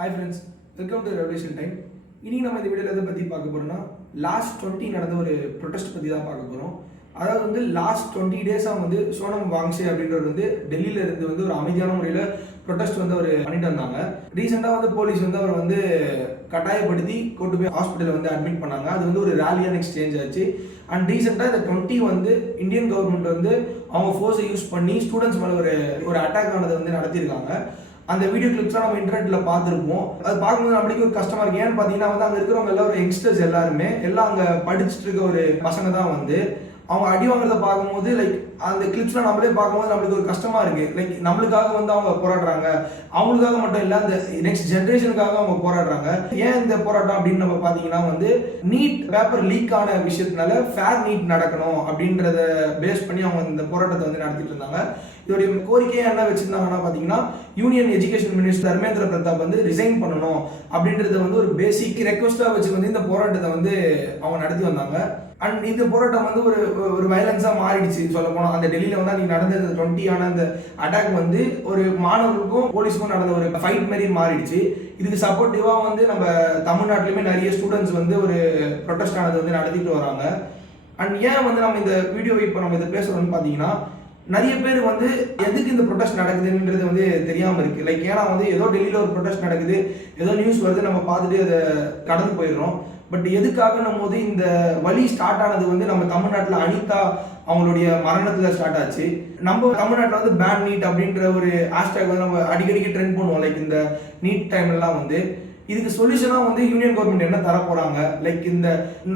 Hi friends, welcome to Revolution Time. இன்னைக்கு நம்ம இந்த வீடியோல எதை பத்தி பார்க்க போறோம்னா லாஸ்ட் 20 நடந்த ஒரு ப்ரொடெஸ்ட் பத்தி தான் பார்க்க போறோம். அதாவது வந்து லாஸ்ட் 20 டேஸா வந்து சோனம் வாங்ஷே அப்படின்றவர் வந்து டெல்லியில இருந்து வந்து ஒரு அமைதியான முறையில் ப்ரொடெஸ்ட் வந்து அவர் பண்ணிட்டு வந்தாங்க. ரீசெண்டாக வந்து போலீஸ் வந்து அவர் வந்து கட்டாயப்படுத்தி கொண்டு போய் ஹாஸ்பிட்டலில் வந்து அட்மிட் பண்ணாங்க. அது வந்து ஒரு ரேலியான எக்ஸ்சேஞ்ச் ஆச்சு. அண்ட் ரீசெண்டாக இந்த 20 வந்து இந்தியன் கவர்மெண்ட் வந்து அவங்க ஃபோர்ஸை யூஸ் பண்ணி ஸ்டூடெண்ட்ஸ் மேலே ஒரு அட்டாக் ஆனதை வந்து நடத்தியிருக்காங்க. அந்த வீடியோ கிளிப்ஸ்லாம் நம்ம இன்டர்நெட்ல பார்த்துருப்போம். அது பார்க்கும்போது நம்மளுக்கு ஒரு கஷ்டமா இருக்கு. ஏன்னு பார்த்தீங்கன்னா வந்து அங்கே இருக்கிறவங்க எல்லாம் ஒரு யங்ஸ்டர்ஸ் எல்லாருமே எல்லாம் அங்கே படிச்சுட்டு இருக்க ஒரு பசங்க தான் வந்து அவங்க அடி வாங்குறத பார்க்கும்போது லைக் அந்த கிளிப்ஸ்லாம் நம்மளே பார்க்கும்போது நம்மளுக்கு ஒரு கஷ்டமா இருக்கு. லைக் நம்மளுக்காக வந்து அவங்க போராடுறாங்க, அவங்களுக்காக மட்டும் இல்லை அந்த நெக்ஸ்ட் ஜென்ரேஷனுக்காக அவங்க போராடுறாங்க. ஏன் இந்த போராட்டம் அப்படின்னு நம்ம பார்த்தீங்கன்னா வந்து நீட் பேப்பர் லீக் ஆன விஷயத்தினால ஃபேர் நீட் நடக்கணும் அப்படின்றத பேஸ் பண்ணி அவங்க இந்த போராட்டத்தை வந்து நடத்திட்டு இருந்தாங்க. இதோடைய கோரிக்கையை என்ன வச்சிருந்தாங்கன்னா பார்த்தீங்கன்னா union education minister Dharmendra Pratap வந்து ரிசைன் பண்ணணும் அப்படின்றத வந்து ஒரு பேசிக் ரெக்வஸ்டாக வச்சு வந்து இந்த போராட்டத்தை வந்து அவங்க நடத்தி வந்தாங்க. அண்ட் இந்த போராட்டம் வந்து ஒரு வயலன்ஸாக மாறிடுச்சு. சொல்ல போனால் அந்த டெல்லியில் வந்து அன்றைக்கி நடந்த 20 ஆன அந்த அட்டாக் வந்து ஒரு மாணவர்களுக்கும் போலீஸுக்கும் நடந்த ஒரு ஃபைட் மாரி மாறிடுச்சு. இதுக்கு சப்போர்ட்டிவாக வந்து நம்ம தமிழ்நாட்டிலுமே நிறைய ஸ்டூடெண்ட்ஸ் வந்து ஒரு ப்ரொடெஸ்ட் ஆனது வந்து நடத்திட்டு வராங்க. அண்ட் ஏன் வந்து நம்ம இந்த வீடியோவை இப்போ நம்ம இதை பேசுகிறோம்னு பார்த்தீங்கன்னா நிறைய பேர் வந்து எதுக்கு இந்த ப்ரொடெஸ்ட் நடக்குதுன்றது வந்து தெரியாமல் இருக்குது. லைக் ஏன்னா வந்து ஏதோ டெல்லியில் ஒரு ப்ரொடெஸ்ட் நடக்குது, ஏதோ நியூஸ் வருது, நம்ம பார்த்துட்டு அதை கடந்து போயிடுறோம். பட் எதுக்காகன்னும் போது இந்த வழி ஸ்டார்ட் ஆனது வந்து நம்ம தமிழ்நாட்டில் அனிதா அவங்களுடைய மரணத்தில் ஸ்டார்ட் ஆச்சு. நம்ம தமிழ்நாட்டில் வந்து பேன் நீட் அப்படின்ற ஒரு ஹேஷ்டேக் வந்து நம்ம அடிக்கடிக்கு ட்ரெண்ட் பண்ணுவோம். லைக் இந்த நீட் டைம்லாம் வந்து இதுக்கு சொல்யூஷனாக வந்து யூனியன் கவர்மெண்ட் என்ன தர போகிறாங்க. லைக் இந்த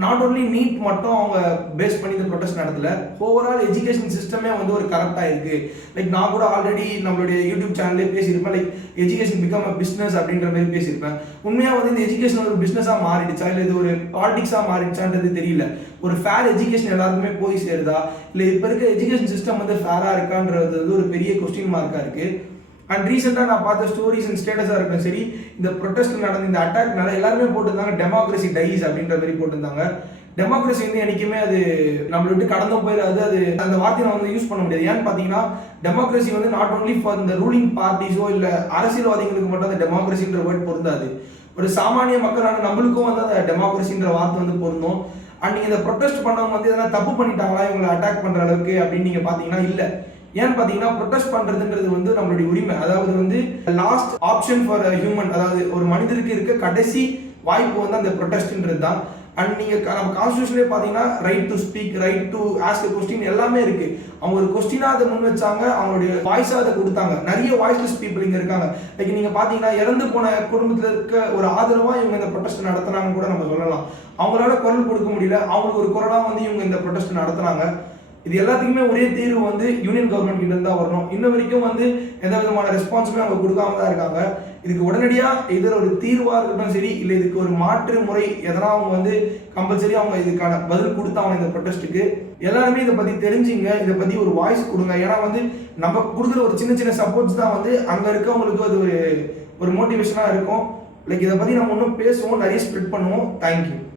நாட் ஓன்லி நீட் மட்டும் அவங்க பேஸ் பண்ணி இந்த ப்ரொடெஸ்ட் நடத்தல, ஓவரால் எஜுகேஷன் சிஸ்டமே வந்து ஒரு கரெக்டாக இருக்குது. லைக் நான் கூட ஆல்ரெடி நம்மளுடைய யூடியூப் சேனல்லே பேசியிருப்பேன். Like education become a business அப்படின்ற மாதிரி பேசியிருப்பேன். உண்மையாக வந்து இந்த எஜுகேஷன் ஒரு பிஸ்னஸாக மாறிடுச்சா இல்லை இது ஒரு பாலிடிக்ஸாக மாறிடுச்சான்றது தெரியல. ஒரு ஃபேர் எஜுகேஷன் எல்லாருக்குமே போய் சேருதா இல்லை இப்போ இருக்க எஜுகேஷன் சிஸ்டம் வந்து ஃபேராக இருக்கான்றது வந்து ஒரு பெரிய கொஸ்டின் மார்க்காக இருக்குது. அண்ட் ரீசெண்டாக நான் பார்த்த ஸ்டோரிஸ் அண்ட் ஸ்டேட்டஸாக இருக்கட்டும் சரி, இந்த ப்ரொடெஸ்ட் நடந்த இந்த அட்டாக்னால எல்லாருமே போட்டிருந்தாங்க டெமோக்ரஸி டைஸ் அப்படின்ற மாதிரி போட்டிருந்தாங்க. டெமோக்ரஸி வந்து என்றைக்குமே அது நம்மளை விட்டு கடந்தும் போயிடாது. அது அந்த வார்த்தையை நான் வந்து யூஸ் பண்ண முடியாது. ஏன்னு பார்த்தீங்கன்னா டெமோக்ரஸி வந்து நாட் ஓன்லி ஃபார் இந்த ரூலிங் பார்ட்டிஸோ இல்லை அரசியல்வாதிகளுக்கு மட்டும் அந்த டெமோக்ரஸின்ற வேர்ட் பொருந்தாது. ஒரு சாமானிய மக்களான நம்மளுக்கும் வந்து அந்த டெமோக்ரஸின்ற வார்த்தை வந்து பொருந்தும். அண்ட் நீங்கள் இந்த ப்ரொடெஸ்ட் பண்ணவங்க வந்து எதனா தப்பு பண்ணிட்டாங்களா இவங்களை அட்டாக் பண்ணுற அளவுக்கு அப்படின்னு நீங்கள் பார்த்தீங்கன்னா இல்லை. ஏன்னு பார்த்தீங்கன்னா ப்ரொடெஸ்ட் பண்ணுறதுன்றது வந்து நம்மளுடைய உரிமை. அதாவது வந்து லாஸ்ட் ஆப்ஷன் ஃபார் ஹியூமன், அதாவது ஒரு மனிதருக்கு இருக்க கடைசி வாய்ப்பு வந்து அந்த ப்ரொடெஸ்ட்ன்றது தான். அண்ட் நீங்கள் நம்ம கான்ஸ்டியூஷன்லேயே பார்த்தீங்கன்னா right to speak, right to ask question எல்லாமே இருக்கு. அவங்க ஒரு கொஸ்டினாக அதை முன் வச்சாங்க, அவங்களுடைய வாய்ஸாக அதை கொடுத்தாங்க. நிறைய வாய்ஸ்லெஸ் பீப்புள் இங்கே இருக்காங்க. லைக் நீங்கள் பார்த்தீங்கன்னா இறந்து போன குடும்பத்தில் இருக்க ஒரு ஆதரவாக இவங்க இந்த ப்ரொடெஸ்ட் நடத்துனாங்கன்னு கூட நம்ம சொல்லலாம். அவங்களால குரல் கொடுக்க முடியல, அவங்களுக்கு ஒரு குரலாக வந்து இவங்க இந்த ப்ரொடெஸ்ட் நடத்துனாங்க. இது எல்லாத்துக்குமே ஒரே தீர்வு வந்து யூனியன் கவர்மெண்ட் கிட்ட இருந்தா வரணும். இன்ன வரைக்கும் வந்து எந்த விதமான ரெஸ்பான்ஸுமே அவங்க கொடுக்காம தான் இருக்காங்க. இதுக்கு உடனடியாக இதில் ஒரு தீர்வாக இருக்கட்டும் சரி, இல்லை இதுக்கு ஒரு மாற்று முறை எதனா அவங்க வந்து கம்பல்சரி அவங்க இதுக்கான பதில் கொடுத்தாங்க இந்த ப்ரொடெஸ்ட்டுக்கு. எல்லாருமே இதை பற்றி தெரிஞ்சுங்க, இதை பற்றி ஒரு வாய்ஸ் கொடுங்க. ஏன்னா வந்து நம்ம கொடுக்குற ஒரு சின்ன சின்ன சப்போர்ட்ஸ் தான் வந்து அங்கே இருக்கவங்களுக்கு அது ஒரு மோட்டிவேஷனாக இருக்கும். லைக் இதை பற்றி நம்ம இன்னும் பேசுவோம், நிறைய ஸ்ப்ரெட் பண்ணுவோம். தேங்க்யூ.